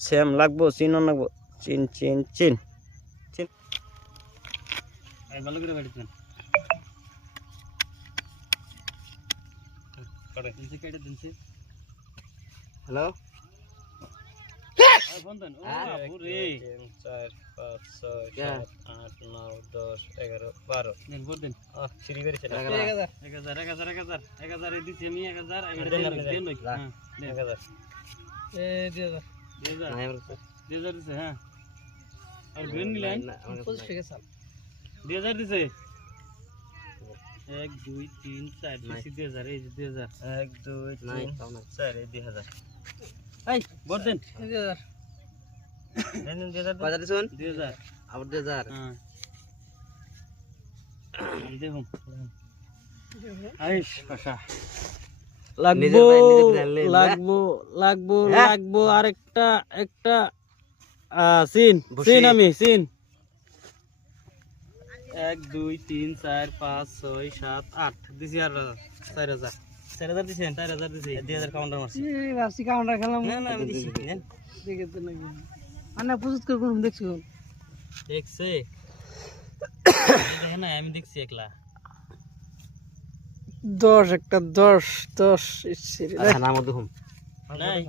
শ্যাম লাগবো চিন লাগবো। চিন চিন চিন। চিন। ভালো করে বাড়িতেন দিনছে কেটে দিনছে হ্যালো? হ্যাঁ। হ্যাঁ। এক হাজার। এক হাজার এক হাজার এক হাজার এক হাজার এই দিচ্ছি আমি এক হাজার এক দেন, হাজার আপনি দেন দেন। নই লাখ। হ্যাঁ দেন এক হাজার। দুই হাজার নাই আমার কাছে। দুই হাজার দিছে হ্যাঁ আর গ্রিন নিলেন। দিছে এক দুই তিন চার নাই। দিছি এই যে দুই হাজার এক দুই নাই, তিন তাও নাই। চার এই দুই হাজার এই ভোট দেন দেন, দেন, দুই হাজার দেন। কয় হাজার দিছুন? দুই হাজার আবার দুই হাজার। হ্যাঁ দেখুন আইস পাশা নিল, লাগবো লাগবো হ্যাঁ? লাগবো আরেকটা একটা সিন সিন আমি সিন। এক দুই তিন চার পাঁচ ছয় সাত আট। দিছি আর চার হাজার। চার হাজার দিছেন? চার হাজার দিছি। দুই হাজার কাউন্টার মারছি। না না আমি দিছি। নেন। দেখছে। দেখে না আমি দেখছি একলা। দশ একটা দশ দশ আচ্ছা, না, আমার দুহুম। নাই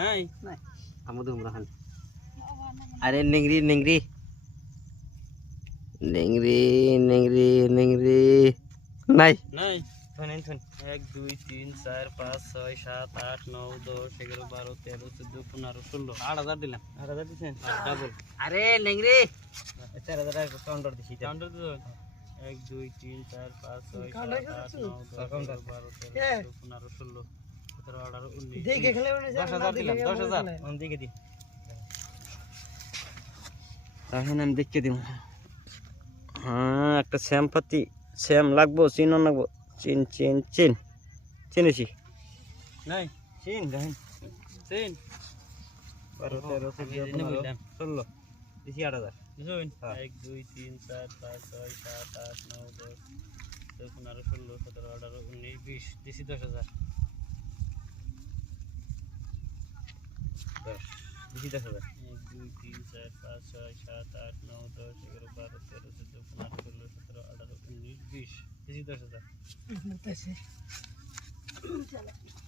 নাই আমার দুহুম রাখান। আরে নেংরি নেংরি। নেংরি নেংরি নেংরি। নাই। নাই। শুনেন শুন এক দুই তিন চার পাঁচ ছয় সাত আট নয় দশ এগারো বারো তেরো চোদ্দ পনেরো ষোলো। আট হাজার দিলাম। আট হাজার দিছেন? ডাবল আরে নেংরি। চার হাজার কাউন্টার দিছি। কাউন্টার তো এক দুই তিন চার পাঁচ ছয় সাত আট নয় দশ বারো তেরো চোদ্দ পনেরো ষোলো সতেরো আঠারো উনিশ দশ হাজার দিলাম দশ হাজার। আমি দেখে দিই। তাহলে আমি দেখে দিব হ্যাঁ একটা শ্যাম পাতি শ্যাম লাগবো চিন লাগবো। চিন চিন চিন। চিনেছি নাই। চিন দেখেন সেন বারো তেরো চোদ্দ পনেরো। ষোলো। আট হাজার। বুঝলেন হ্যাঁ। এক দুই তিন চার পাঁচ ছয় সাত আট নয় দশ চোদ্দ পনেরো ষোলো সতেরো আঠারো উনিশ বিশ দিছি দশ হাজার। দশ। দিছি দশ হাজার। এক দুই তিন চার পাঁচ ছয় সাত আট নয় দশ এগারো বারো তেরো চোদ্দ পনেরো ষোলো সতেরো আঠারো উনিশ বিশ দিছি দশ হাজার।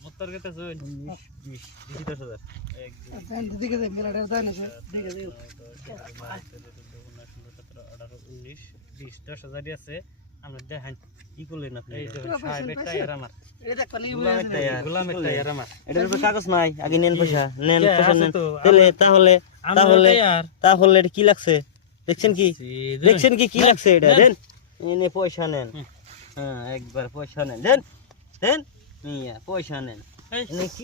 মোত্তর শুন উনিশ বিশ। দিছি হাজার। এক দুই বারো তেরো চোদ্দ পনেরো ষোলো সতেরো আঠারো উনিশ বিশ দশ হাজারই আছে। আমরা দেখান কি করলেন আপনি? এই? দেখুন সাহেবের টায়ার আমার। গোলামের টায়ার। গোলামের টায়ার আমার। এটার উপরে কাগজ নাই আগে নেন পয়সা। নেন পয়সা আছে নেন। তো। তাহলে তাহলে আমার তাহলে টায়ার। তাহলে এটা কি লাগছে? দেখছেন কি? দেখছেন কি কি লাগছে এটা। দেন। এনে পয়সা নেন। হ্যাঁ একবার পয়সা নেন। দেন। দেন। নিয়া পয়সা নেন এই। এনে কি